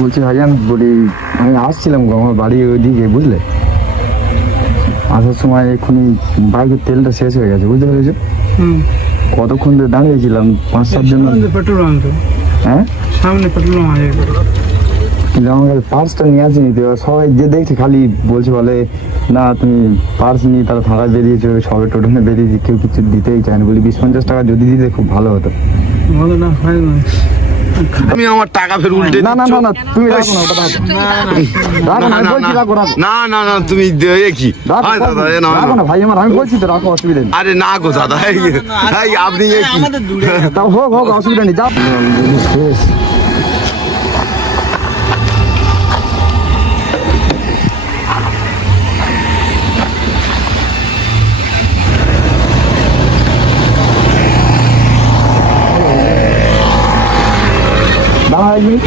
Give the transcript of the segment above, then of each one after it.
বলছি ভাইজান বলি, আমি আসছিলাম আমার বাড়ি ওইদিকে, বুঝলে? আসার সময় এক্ষুনি বাইকের তেলটা শেষ হয়ে গেছে, বুঝতে পেরেছো? কতক্ষণ ধরে দাঁড়িয়েছিলাম 5-7 জন। পেট্রোল আনতো, হ্যাঁ সামনে পেট্রোল আছে, কিন্তু আমার কাছে পার্সটা নিয়ে আসিনি তো। সবাই যে দেখছে খালি বলছে, বলে না তুমি পার্স নিয়ে তারা থাকায় বেরিয়েছো, সবে টোটনে বেরিয়েছি, কেউ কিছু দিতেই চায় না। বলি 20-50 টাকা যদি দিতে খুব ভালো হতো। ভালো না হয় না, তুমি আমার টাকা ফের উল্টে না না না না, তুমি রাখো না, ওটা রাখো। রাখো না, আমি বলছি রাখো, রাখো। না না না তুমি কি রাখো, হয় দাদা এ না রাখো না ভাই আমার, আমি বলছি তো রাখো, অসুবিধা নেই। আরে না গো দাদা এই আপনি এ কি তাও হোক হোক, অসুবিধা নেই, যাও। শেষ। দাঁড়া এক মিনিট।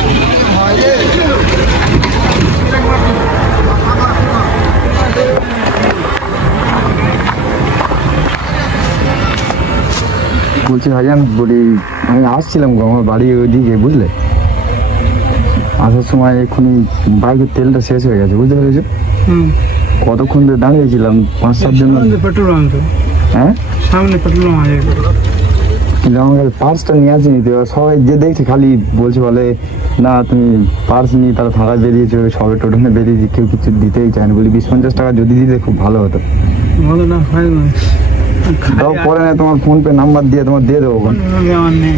বলছি ভাইজান বলি, আমি আসছিলাম আমার বাড়ি ওইদিকে, বুঝলে? আসার সময় এক্ষুনি বাইকের তেলটা শেষ হয়ে গেছে, বুঝতে পেরেছো? কতক্ষণ ধরে দাঁড়িয়েছিলাম 5-7 জন। পেট্রোল আনতো, হ্যাঁ সামনে পেট্রোল আছে, কিন্তু আমার কাছে পার্সটা নিয়ে আসিনি তো। সবাই যে দেখছে খালি বলছে, বলে না তুমি পার্স নিয়ে তারা থাকায় বেরিয়েছো, সবে টোটনে বেরিয়েছি, কেউ কিছু দিতেই চায় না। বলি 20-50 টাকা যদি দিতে খুব ভালো হতো। ভালো না হয় না, তাও পরে না, তোমার ফোন পে নাম্বার দিয়ে তোমার দিয়ে দেবো। আমার নেই।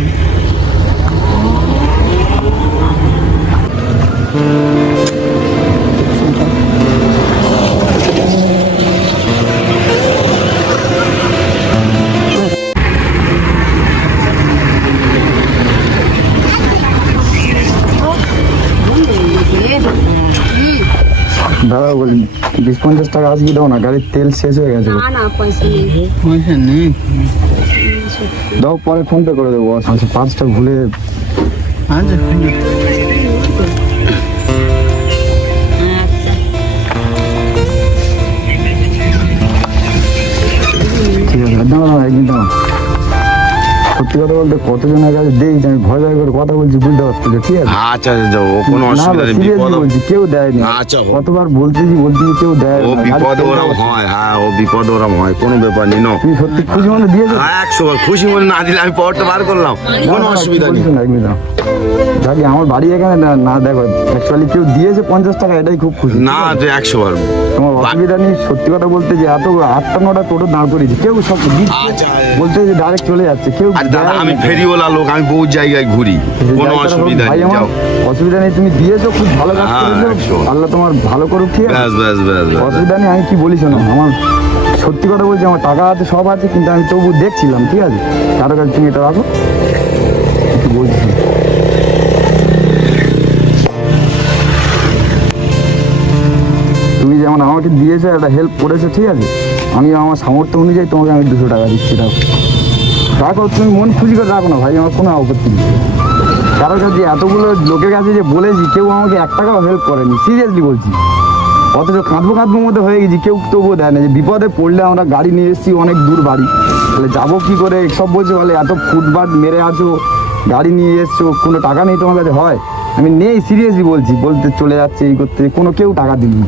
দাদা বলি 20-50 টাকা আজকে দাও না, গাড়ির তেল শেষ হয়ে গেছে। না না, পয়সা নেই। পয়সা নেই, দাও, পরে ফোন পে করে দেবো। আচ্ছা, পার্সটা ভুলে আচ্ছা ঠিক আছে। দাও না একদিন, দাও। সত্যি কথা বলতে কতজনের কাছে দেখছি আমি ভয় ভয় করে কথা বলছি, বুঝতে পারছো? ঠিক আছে, আচ্ছা যাও কোনো না অসুবিধা নেই, সিরিয়াসলি বিপদ বলছি, কেউ দেয়নি। আচ্ছা, কতবার বলতেছি কেউ দেয় ও না। বিপদ ওরম হয়, হ্যাঁ ও বিপদ ওরম হয়, কোনো ব্যাপার নেই। নাও তুমি সত্যি খুশি মনে দিয়েছো? 100 বার খুশি মনে না দিলে আমি পাওয়ারটা বার করলাম, কোনো অসুবিধা নেই। যাকে আমার বাড়ি এখানে না দেখো, অ্যাকচুয়ালি কেউ দিয়েছে 50 টাকা, এটাই খুব খুশি। না তো 100 বার তোমার অসুবিধা নেই। সত্যি কথা বলতে যে এত 8টা-9টা টোটো দাঁড় করেছি, কেউ সব আচ্ছা বলতে যে ডাইরেক্ট চলে যাচ্ছে, কেউ আর দাদা দেয় আমি না। ফেরিওয়ালা লোক, আমি বহু জায়গায় ঘুরি, কোনো যাই করো হোক, অসুবিধা ভাই নেই। আমার যাও অসুবিধা নেই, তুমি দিয়েছো, খুব ভালো কাজ হ্যাঁ, করেছো। 100 আল্লাহ তোমার ভালো করুক, ঠিক আছে? ব্যাস ব্যাস ব্যাস ব্যাস। অসুবিধা নেই। আমি কি বলি শোনো, আমার সত্যি কথা বলছি, আমার টাকা আছে, সব আছে, কিন্তু আমি তবু দেখছিলাম, ঠিক আছে? কারো কাছে তুমি এটা রাখো, একটু বলছি। তুমি যেমন আমাকে দিয়েছো, একটা হেল্প করেছো, ঠিক আছে? আমি আমার সামর্থ্য অনুযায়ী তোমাকে আমি 200 টাকা দিচ্ছি, রাখো রাখো। তুমি মন খুশি করে রাখো না ভাই, আমার কোনো আপত্তি নেই। কারোর কাছে এতগুলো লোকের কাছে যে বলেছি, কেউ আমাকে 1 টাকাও হেল্প করেনি, সিরিয়াসলি বলছি। অথচ কাঁদবো মতো হয়ে গেছি, কেউ তবুও দেয় না। যে বিপদে পড়লে আমরা গাড়ি নিয়ে এসেছি অনেক দূর বাড়ি, তাহলে যাবো কি করে? সব বলছে, বলে এত ফুটপাথ মেরে আছো, গাড়ি নিয়ে এসছো, কোনো টাকা নেই তোমার কাছে? হয় আমি নেই, সিরিয়াসলি বলছি, বলতে চলে যাচ্ছে এই করতে, কোনো কেউ টাকা দিইনি।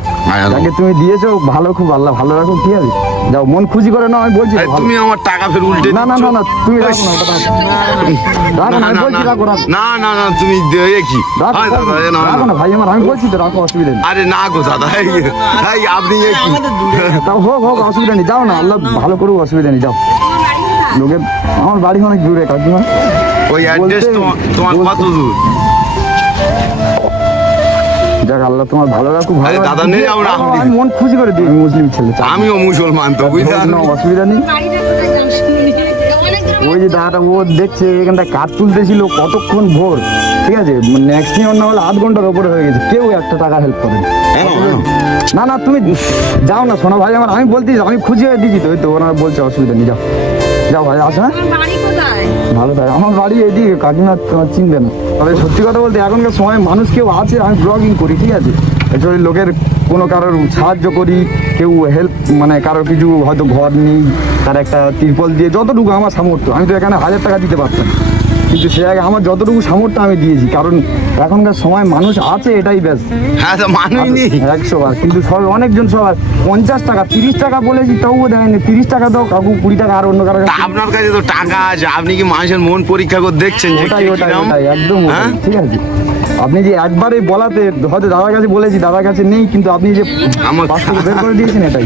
যাকে তুমি দিয়েছো ভালো, খুব আল্লাহ ভালো রাখো, ঠিক আছে? যাও, মন খুশি করে না, আমি বলছি। তুমি আমার টাকা ফের উল্টে না না না না, তুমি রাখো না, ওটা রাখো। রাখো না, আমি বলছি রাখো, রাখো। না না না তুমি এ কি হয় দাদা এ না রাখো না ভাই আমার, আমি বলছি তো রাখো, অসুবিধা নেই। আরে না গো দাদা এই আপনি এ কি তাও হোক হোক, অসুবিধা নেই, যাও না, আল্লাহ ভালো করুক, অসুবিধা নেই, যাও। লোকের আমার বাড়ি অনেক দূরে, কাকিমা। ওই অ্যাড্রেস তোমার কত দূর? যাক, আল্লাহ তোমার ভালো রাখুক, ভালো আরে দাদা নেই, আমরা আমি মন খুশি করে দিই, মুসলিম ছেলে। আমিও মুসলমান তো বুঝলেন। না, অসুবিধা নেই। ওই যে দাদাটা ও দেখছে এখানটা কাঠ তুলতেছিল কতক্ষণ ভোর, ঠিক আছে? ম্যাক্সিমাম না হলে 8 ঘন্টার ওপরে হয়ে গেছে, কেউ 1 টাকা হেল্প করে না। না তুমি যাও না, শোনো ভাই আমার, আমি বলতে আমি খুঁজে দিচ্ছি তো, ওই তো ওনারা বলছে অসুবিধা নেই, যাও যাও ভাই, আসো। হ্যাঁ, ভালো থাকে। আমার বাড়ি এদিকে, কাকিমা তোমার চিনবে না। তবে সত্যি কথা বলতে এখনকার সময় মানুষ কেউ আছে, আমি ব্লগিং করি, ঠিক আছে? অ্যাকচুয়ালি লোকের কোনো কারোর সাহায্য করি, কেউ হেল্প মানে কারোর কিছু হয়তো ঘর নেই, তার একটা তিরপল দিয়ে যতটুকু আমার সামর্থ্য, আমি তো এখানে 1000 টাকা দিতে পারতাম, কিন্তু সে আগে আমার যতটুকু সামর্থ্য আমি দিয়েছি, কারণ এখনকার সময় মানুষ আছে এটাই ব্যাস। হ্যাঁ তো মানুষ নেই। 100 বার, কিন্তু সব অনেকজন সবার 50 টাকা 30 টাকা বলেছি তবুও দেয়নি। 30 টাকা দাও কাকু, 20 টাকা আর অন্য কারো তা কাছে। আপনার কাছে তো টাকা আছে, আপনি কি মানুষের মন পরীক্ষা করে দেখছেন যে ওটাই কে ওটাই কিরম? ওটাই একদম ওটাই, হ্যাঁ? ঠিক আছে। আপনি যে একবারে বলাতে হয়তো দাদার কাছে বলেছি, দাদার কাছে নেই, কিন্তু আপনি যে আমার- পাশ থেকে বের করে দিয়েছেন এটাই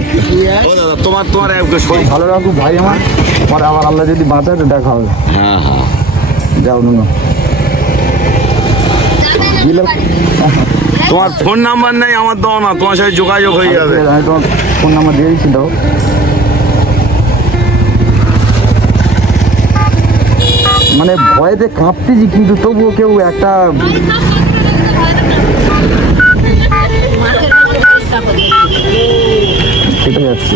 ও দাদা তোমার একটু শরীর। ভালো রাখুক ভাই আমার। পরে আবার আল্লাহ যদি বাঁচায় তো দেখা হবে। হ্যাঁ হ্যাঁ। যাও নুনো দিলে তোমার ফোন নাম্বার নেই আমার, দাও না, তোমার সাথে যোগাযোগ হয়ে যাবে। আমি তোমার ফোন নাম্বার দিয়ে দিচ্ছি, দাও। মানে ভয়েতে কাঁপতেছি, কিন্তু তবুও কেউ একটা কেটে যাচ্ছে।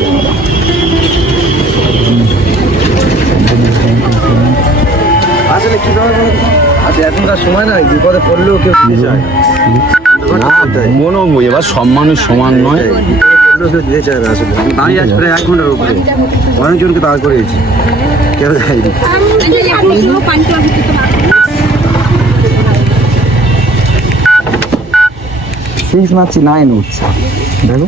আসলে কি ব্যাপার বলো তো? আচ্ছা এখনকার সময় না বিপদে পড়লেও কেউ দিতে চায় না। কোনো এবার সব মানুষ সমান নয়। পড়লেও কেউ দিতে চায় না আসলে। আমি দাঁড়িয়ে আছি প্রায় 1 ঘন্টার উপরে, অনেকজনকে দাঁড় করিয়েছি, কেউ দেয়নি। 6 মারছি 9 উঠছে, দেখো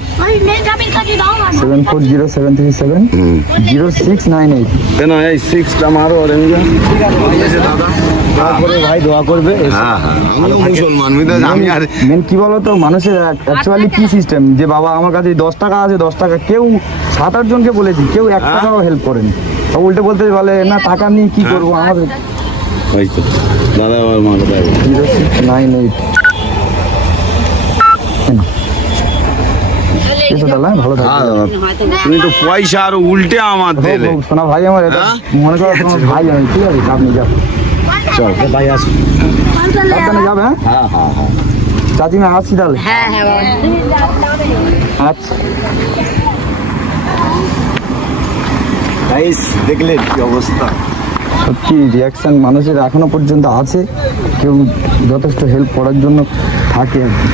740737 কেন এই সিক্সটা মারো অরেঞ্জা। তারপরে ভাই দোয়া করবে। হ্যাঁ হ্যাঁ, আমিও মুসলমান, আমি আর মেন কি বলতো, মানুষের অ্যাকচুয়ালি কি সিস্টেম, যে বাবা আমার কাছে 10 টাকা আছে, 10 টাকা কেউ 7-8 জনকে বলেছি, কেউ 1 টাকাও হেল্প করেনি। ও উল্টে বলতে বলে না টাকা নিয়ে কি করবো, আমাদের ওই তো দাদা আমার মাকে দেয়। 0698 এসো তাহলে, ভালো থাকো। হ্যাঁ দাদা, তুমি তো পয়সা আর উল্টে আমার দিলে। হোক, শোনা ভাই আমার, এটা হ্যাঁ? মনে করো তোমার ভাই আমি, ঠিক আছে, আপনি যাও, চল ভাই আসো। সাবধানে যাবে। হ্যাঁ হ্যাঁ হ্যাঁ হ্যাঁ। চাচিমা আসছি তাহলে। হ্যাঁ হ্যাঁ বাবা। আচ্ছা গাইস দেখলেন কি অবস্থা? সত্যি রিয়াকশন মানুষের এখনো পর্যন্ত আছে, কেউ যথেষ্ট হেল্প করার জন্য থাকে আর কি।